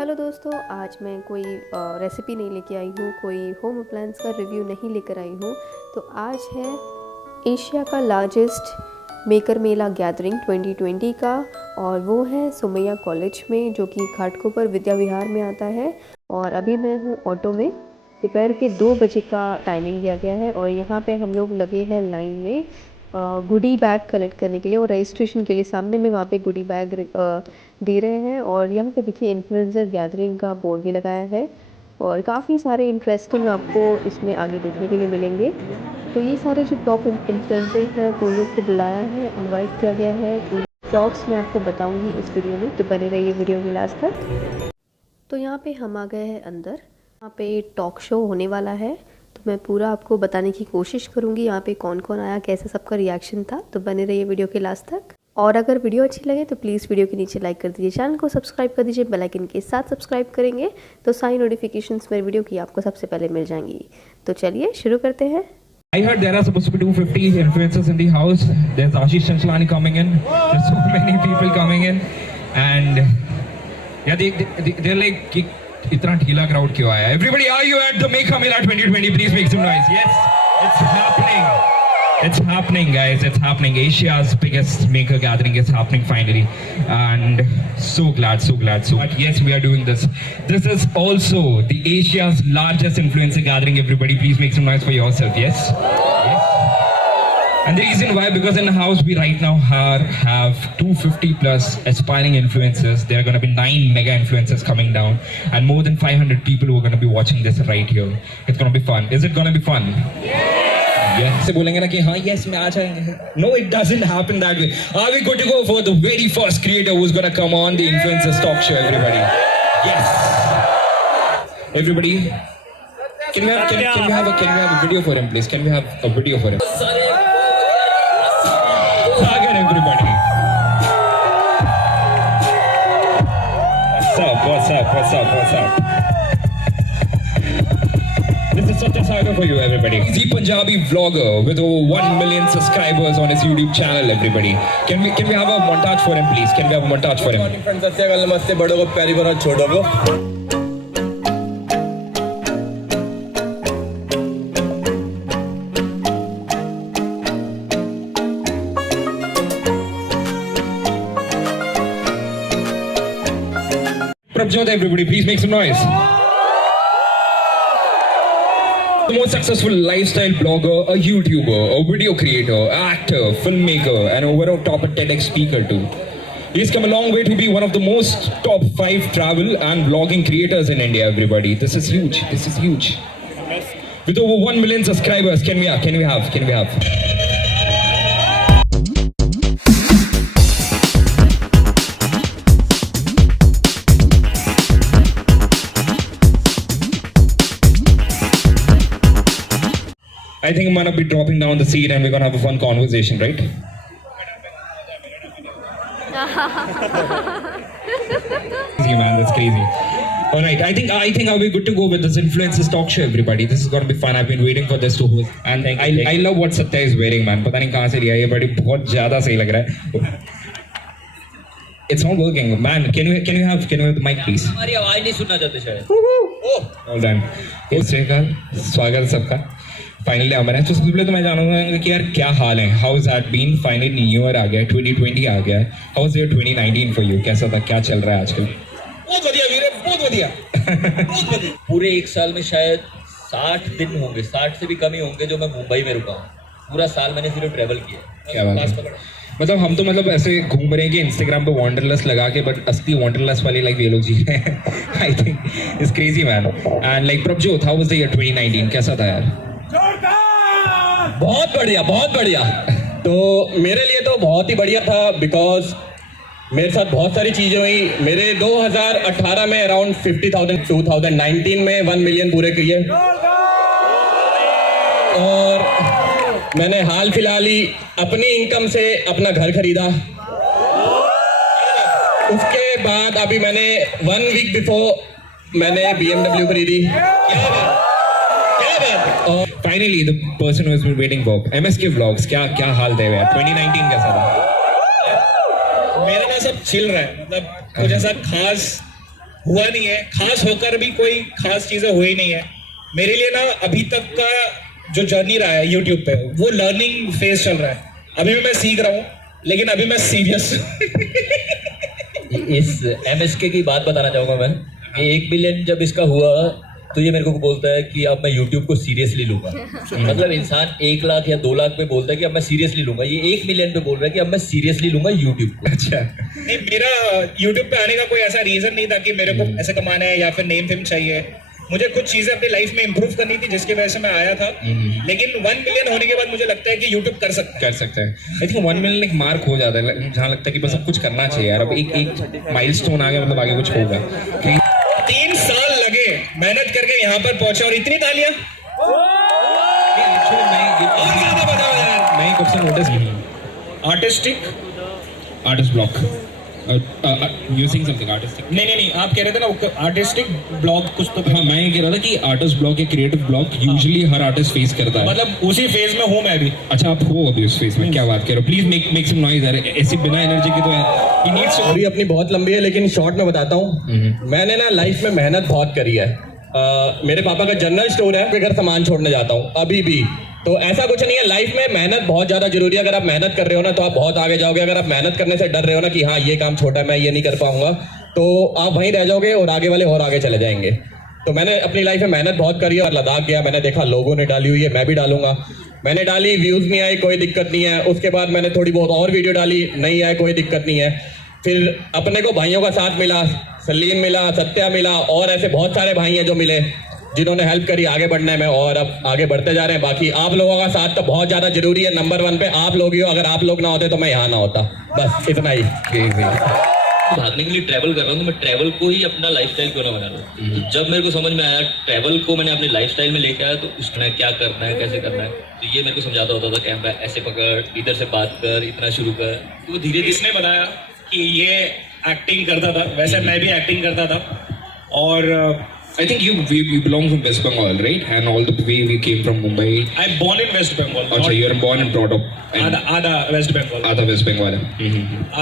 हेलो दोस्तों, आज मैं कोई रेसिपी नहीं लेके आई हूँ, कोई होम अप्लायंस का रिव्यू नहीं लेकर आई हूँ। तो आज है एशिया का लार्जेस्ट मेकर मेला गैदरिंग 2020 का, और वो है सुमैया कॉलेज में, जो कि घाटकोपर विद्या विहार में आता है। और अभी मैं हूँ ऑटो में। दोपहर के 2 बजे का टाइमिंग दिया गया है और यहाँ पे हम लोग लगे हैं लाइन में गुडी बैग कलेक्ट करने के लिए और रजिस्ट्रेशन के लिए। सामने में वहाँ पे गुडी बैग दे रहे हैं और यहाँ पे देखिए इन्फ्लुएंसर गैदरिंग का बोर्ड भी लगाया है और काफ़ी सारे इंटरेस्टिंग आपको इसमें आगे देखने के लिए मिलेंगे। तो ये सारे जो टॉप इन्फ्लुएंसर्स हैं वो लोग को बुलाया है, इनवाइट किया गया है। टॉक्स मैं आपको बताऊंगी इस वीडियो में, तो बने रहिए वीडियो के लास्ट तक। तो यहाँ पे हम आ गए हैं अंदर। यहाँ पे टॉक शो होने वाला है, तो मैं पूरा आपको बताने की कोशिश करूँगी यहाँ पे कौन कौन आया, कैसा सबका रिएक्शन था। तो बने रहिए वीडियो के लास्ट तक। और अगर वीडियो अच्छी लगे तो प्लीज़ वीडियो के नीचे लाइक कर दीजिए, चैनल को सब्सक्राइब कर दीजिए। बेल आइकन के साथ सब्सक्राइब करेंगे तो सारी नोटिफिकेशंस मेरे वीडियो की आपको सबसे पहले मिल जाएंगी। तो चलिए शुरू करते हैं। I heard there are supposed to be 250 influencers in the house. There's Ashish Chanchlani coming in. There's so many people coming in, and yeah, they're like, इतना ढीला crowd क्यों आया? Everybody, are you at the Mekha Mela 2020? Please make some noise. Yes, it's happening. It's happening, guys. It's happening. Asia's biggest maker gathering is happening finally, and so glad. But yes, we are doing this. This is also the Asia's largest influencer gathering. Everybody, please make some noise for yourself. Yes. And the reason why, because in the house we right now have 250 plus aspiring influencers. There are going to be 9 mega influencers coming down, and more than 500 people who are going to be watching this right here. It's going to be fun. Is it going to be fun? Yes. से बोलेंगे ना कि हाँ yes में आ जाएंगे. No, it doesn't happen that way. Are we good to go for the very first creator who's gonna come on the Influencers Talk Show? Everybody. Yes. Everybody. Can we have a video for him, please? Can we have a video for him? Sagar, everybody. What's up? This is Satya Sagar for you, everybody. He's the Punjabi vlogger with over 1 million subscribers on his YouTube channel, everybody. Can we have a montage for him, please? Can we have a montage for him? Good morning, friends. Satya Sagar, namaste. बड़ों को प्यारी करो, छोटों को. Prabjot, everybody, please make some noise. The most successful lifestyle blogger, a YouTuber, a video creator, actor, filmmaker, and over top a TEDx speaker too. He's come a long way to be one of the most top 5 travel and vlogging creators in India, everybody. This is huge. With over 1 million subscribers, can we have? I think I'm gonna be dropping down the seat and we're gonna have a fun conversation, right? Crazy, man, that's crazy. All right, I think are we good to go with this Influencers Talk Show, everybody? This is gonna be fun. I've been waiting for this to host, and I love what Satya is wearing, man. पता नहीं कहाँ से लिया ये, बड़ी बहुत ज़्यादा सही लग रहा है. It's not working, man. Can you have the mic, please? हमारी आवाज नहीं सुनना चाहते शायद. All done. स्वागत सबका. फाइनली हमारे तो सबसे पहले तो मैं जानूंगा कि यार क्या हाल है. How is that been? Finally new year आ गया, 2020 आ गया है. How is your 2019 for you? कैसा था, क्या चल रहा है आजकल? बहुत बढ़िया वीरे, बहुत बढ़िया. पूरे एक साल में शायद 60 दिन होंगे, 60 से भी कम ही होंगे जो मैं मुंबई में रुका हूँ. पूरा साल मैंने सिर्फ ट्रैवल किया. क्या बात है. मतलब हम तो मतलब ऐसे घूम रहे हैं कि इंस्टाग्राम पे वॉन्डरलस्ट लगा के, बट असली वॉन्डरलस्ट वाली लाइफ ये लोग जी रहे हैं. I think it's crazy, man. And like Prabhjot, how was the year 2019? कैसा था यार? बहुत बढ़िया. तो मेरे लिए तो बहुत ही बढ़िया था, बिकॉज मेरे साथ बहुत सारी चीज़ें हुई. मेरे 2018 में अराउंड 50,000, 2019 में 1 मिलियन पूरे किए, और मैंने हाल फिलहाल ही अपनी इनकम से अपना घर खरीदा. उसके बाद अभी मैंने 1 वीक बिफोर मैंने BMW खरीदी. और finally the person who has been waiting for MSK vlogs, क्या हाल थे यार? 2019 कैसा था? मेरा ना सब चिल रहा है, मतलब कुछ ऐसा खास हुआ नहीं है, खास होकर भी कोई खास चीजें हुई नहीं है मेरे लिए ना। अभी तक का जो जर्नी रहा है यूट्यूब पे, वो लर्निंग फेज चल रहा है। अभी भी मैं सीख रहा हूँ, लेकिन अभी मैं सीरियस इस MSK की बात बताना चाहूँगा मैं। 1 बिलियन जब इसका हुआ तो ये मेरे को बोलता है कि अब मैं YouTube को सीरियसली लूंगा। मतलब इंसान 1 लाख या 2 लाख पे बोलता है कि अब मैं सीरियसली लूंगा, ये 1 मिलियन पे बोल रहा है कि अब मैं सीरियसली लूंगा YouTube को। अच्छा नहीं, मेरा YouTube पे आने का कोई ऐसा रीजन नहीं था कि मेरे को ऐसे कमाना है या फिर नेम फेम चाहिए। मुझे कुछ चीजें अपनी लाइफ में इंप्रूव करनी थी, जिसकी वजह से मैं आया था। लेकिन 1 मिलियन होने के बाद मुझे लगता है कि YouTube कर सकता है। आई थिंक 1 मिलियन एक मार्क हो जाता है, जहाँ लगता है कि बस अब कुछ करना चाहिए यार। अब एक माइलस्टोन आ गया, मतलब आगे कुछ होगा। 3 साल लगे मेहनत करके यहाँ पर पहुंचा, और इतनी तालियां। और ज्यादा बताओ यार। मैं एक ऑप्शन नोटिस की, artist block. Using something artistic. नहीं, आप कह रहे थे ना आर्टिस्टिक ब्लॉग कुछ तो। हाँ, मैं ये कह रहा था कि आर्टिस्ट ब्लॉक या क्रिएटिव ब्लॉक यूजुअली हर आर्टिस्ट फेस करता है। मतलब उसी फेज में हूँ मैं भी। अच्छा, आप हो अभी उस फेज में? क्या बात कर रहे हो? प्लीज मेक सम नॉइज यार। ऐसी बिना एनर्जी की तो ही नीड्स। स्टोरी अपनी बहुत लंबी है, लेकिन शॉर्ट में बताता हूँ। मैंने ना लाइफ में मेहनत बहुत करी है। मेरे पापा का जनरल स्टोर है, मैं घर सामान छोड़ने जाता हूँ अभी भी। तो ऐसा कुछ नहीं है, लाइफ में मेहनत बहुत ज़्यादा जरूरी है। अगर आप मेहनत कर रहे हो ना तो आप बहुत आगे जाओगे। अगर आप मेहनत करने से डर रहे हो ना कि हाँ ये काम छोटा है, मैं ये नहीं कर पाऊंगा, तो आप वहीं रह जाओगे और आगे वाले और आगे चले जाएंगे। तो मैंने अपनी लाइफ में मेहनत बहुत करी है, और लद्दाख गया, मैंने देखा लोगों ने डाली हुई है, मैं भी डालूंगा। मैंने डाली, व्यूज़ नहीं आए, कोई दिक्कत नहीं है। उसके बाद मैंने थोड़ी बहुत और वीडियो डाली, नहीं आए, कोई दिक्कत नहीं है। फिर अपने को भाइयों का साथ मिला, सलीम मिला, सत्या मिला, और ऐसे बहुत सारे भाई हैं जो मिले जिन्होंने हेल्प करी आगे बढ़ने में, और अब आगे बढ़ते जा रहे हैं। बाकी आप लोगों का साथ तो बहुत ज़्यादा जरूरी है। नंबर 1 पे आप लोग ही हो। अगर आप लोग ना होते तो मैं यहाँ ना होता। बस इतना ही। भागने के लिए ट्रैवल कर रहा हूँ तो मैं ट्रैवल को ही अपना लाइफस्टाइल क्यों ना बना लूँ। तो जब मेरे को समझ में आया ट्रैवल को मैंने अपनी लाइफस्टाइल में लेके आया, तो उसमें क्या करना है, कैसे करना है, तो ये मेरे को समझाता होता था। कैमरा ऐसे पकड़, इधर से बात कर, इतना शुरू कर। तो वो धीरे इसने बताया कि ये एक्टिंग करता था, वैसे मैं भी एक्टिंग करता था। और I think you belong from West Bengal, right? And all the way we came from Mumbai. I'm born in West Bengal. अच्छा, you are born and brought up. आधा West Bengal. आधा West Bengal है।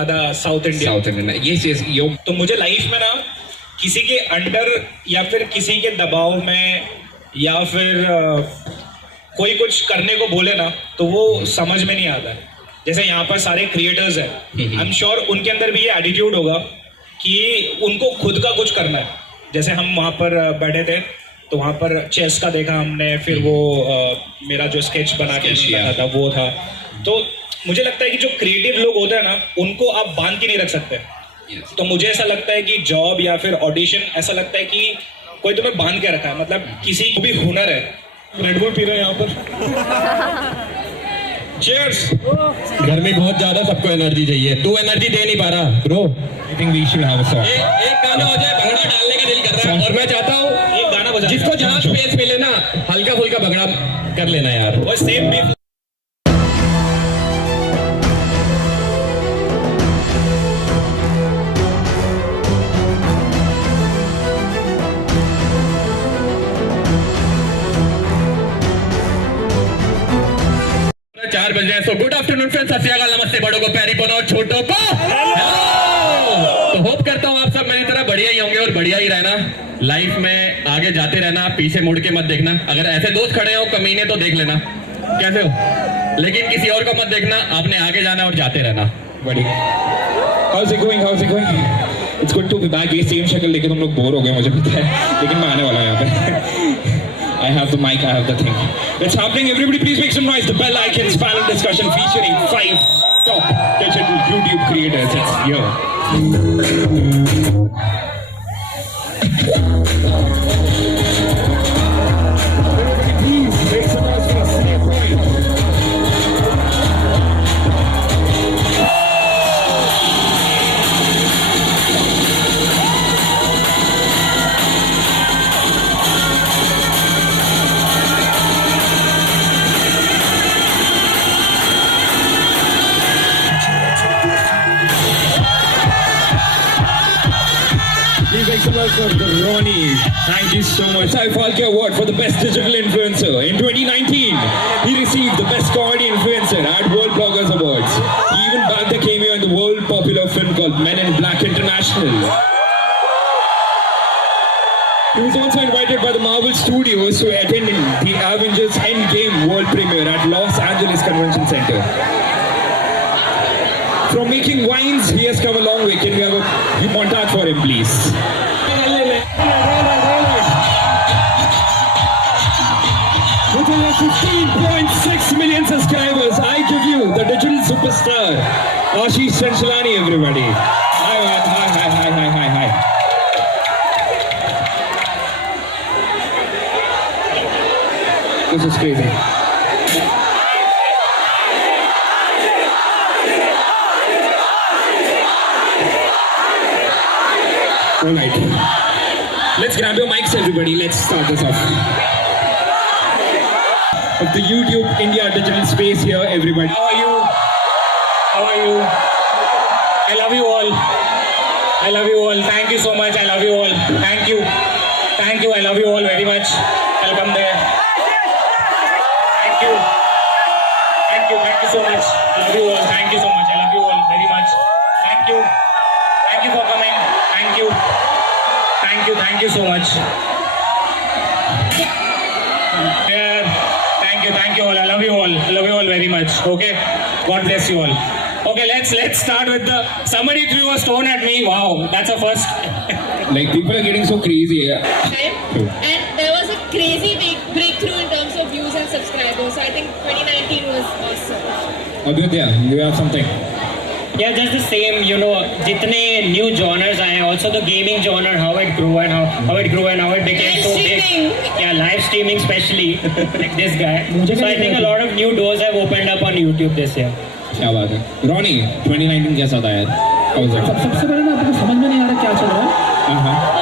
आधा South India. South Indian। Yes, yo। तो मुझे लाइफ में ना किसी के अंडर या फिर किसी के दबाव में या फिर कोई कुछ करने को बोले ना, तो वो समझ में नहीं आता है। जैसे यहाँ पर सारे क्रिएटर्स हैं, आई एम श्योर उनके अंदर भी ये एटीट्यूड होगा कि उनको खुद का कुछ करना है। जैसे हम वहाँ पर बैठे थे तो वहाँ पर चेस का देखा हमने, फिर वो मेरा जो स्केच बना के लगा था वो था। तो मुझे लगता है कि जो क्रिएटिव लोग होते हैं ना, उनको आप बांध के नहीं रख सकते। तो मुझे ऐसा लगता है कि जॉब या फिर ऑडिशन, ऐसा लगता है कि कोई तुम्हें बांध के रखा है। मतलब किसी को भी हुनर है। रेड बुल पी रहे हैं यहाँ पर। Cheers! गर्मी बहुत ज्यादा, सबको एनर्जी चाहिए। तू एनर्जी दे नहीं पा रहा bro. I think we should have a song। एक गाना हो जाए, भंगड़ा डालने का दिल कर रहा है। और मैं चाहता हूँ एक गाना बजा, जिसको जहाँ स्पेस मिले ना, हल्का फुल्का भंगड़ा कर लेना यार। वो सेम भी। सो गुड आफ्टरनून फ्रेंड्स, सत श्री अकाल, नमस्ते, बड़ों को प्यारी पनो और छोटों को तो होप करता हूँ आप सब मेरी तरह बढ़िया ही होंगे और बढ़िया ही रहना। लाइफ में आगे जाते रहना, पीछे मुड़ के मत देखना। अगर ऐसे दोस्त खड़े हो कमीने तो देख लेना कैसे हो, लेकिन किसी और को मत देखना। आपने आगे जाना और जाते रहना। बढ़िया। How's it going? It's good to be back। ये सेम शक्ल लेके तुम लोग बोर हो गए मुझे पता है, लेकिन मैं आने वाला हूँ यहाँ पे। I have the mic, I have the thing. It's happening. Everybody please make some noise. The Bell Icons panel discussion featuring 5 top digital YouTube creators. It's here. Please make some noise for us. Stay quiet. Ronnie, thank you so much. Sai Falke Award for the Best Digital Influencer. In 2019, he received the Best Comedy Influencer at World Bloggers Awards. He even bagged a cameo in the world popular film called Men in Black International. He was also invited by the Marvel Studios to attend the Avengers Endgame world premiere at Los Angeles Convention Center. From making wines, he has come a long way. Can we have a montage for him, please? With over 15.6 million subscribers, I give you the digital superstar, Ashish Chanchlani, everybody. Hi, man. Hi. This is crazy. Alright. Let's grab your mics, everybody. Let's start this off. Of the YouTube India digital space here, everybody. How are you? I love you all. Thank you so much. I love you all. Thank you. I love you all very much. Welcome there. Thank you so much. I love you all. Thank you so much. I love you all very much. Thank you for coming. Thank you so much. Thank you all. I love you all very much. Okay. God bless you all. Okay, let's start with somebody threw a stone at me. Wow, that's a first. Like, people are getting so crazy. And there was a crazy big breakthrough in terms of views and subscribers. So I think 2019 was awesome. Aditya, you have something? Yeah, just the same, jitne new genres are, also the gaming genre, how it grew and how it became so big. Yeah, live streaming especially, like this guy. So I think a lot of new doors have opened up on YouTube this year. क्या बात है रोनी 2019 कैसा था यार सबसे पहले ना आपको समझ में नहीं आ रहा क्या चल रहा है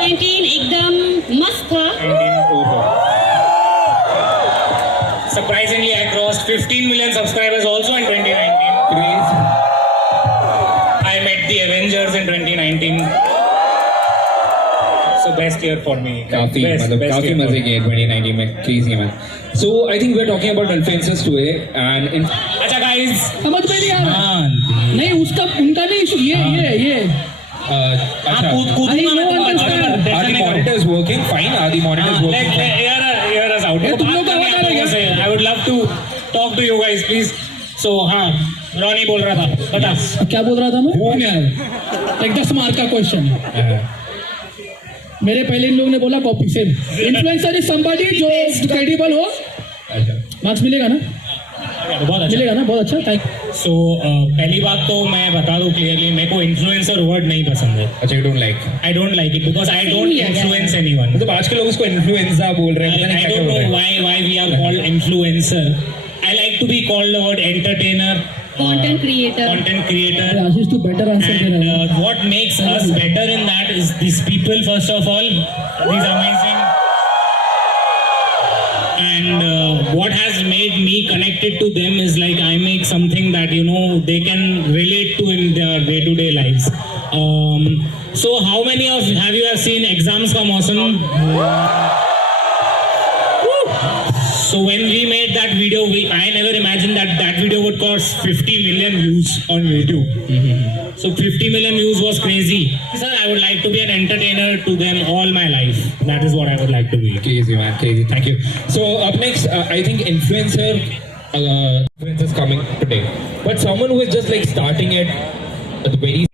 19 एकदम मस्त था Surprisingly, I crossed 15 million subscribers also in 2019. I met the Avengers in 2019. So best year for me. काफी मजे किए 2019 में crazy man. So I think we're talking about influencers today and अच्छा guys समझ में नहीं आ रहा नहीं उनका नहीं इशू ये अच्छा are the monitors working fine are the monitors working fine hear us out I would love to talk to you guys please so हाँ रोनी बोल रहा था बता क्या बोल रहा था मैं एक 10 मार्क का क्वेश्चन मेरे पहले इन लोगों ने बोला copy same influencer is somebody जो क्रेडिबल हो मार्क्स मिलेगा ना बहुत अच्छा मिलेगा ना बहुत अच्छा थैंक सो पहली बात तो मैं बता दूं क्लियरली मेरे को इन्फ्लुएंसर वर्ड नहीं पसंद है अच्छा you don't like I don't like it because I don't influence anyone मतलब आज के लोग इसको इन्फ्लुएंसर बोल रहे हैं I don't know why we are called influencer I like to be called the word entertainer content creator आशीष तू बेटर आंसर दे रहा है what makes us better in that is these people first of all these amazing and what has made me connected to them is like I make something that they can relate to in their day-to-day lives so how many of have you seen exams ka mausam so when we made that video I never imagined that video would cost 50 million views on YouTube so 50 million views was crazy sir I would like to be an entertainer to them all my life that is what I would like to be crazy man crazy thank you so up next I think influencers coming today but someone who is just like starting at the very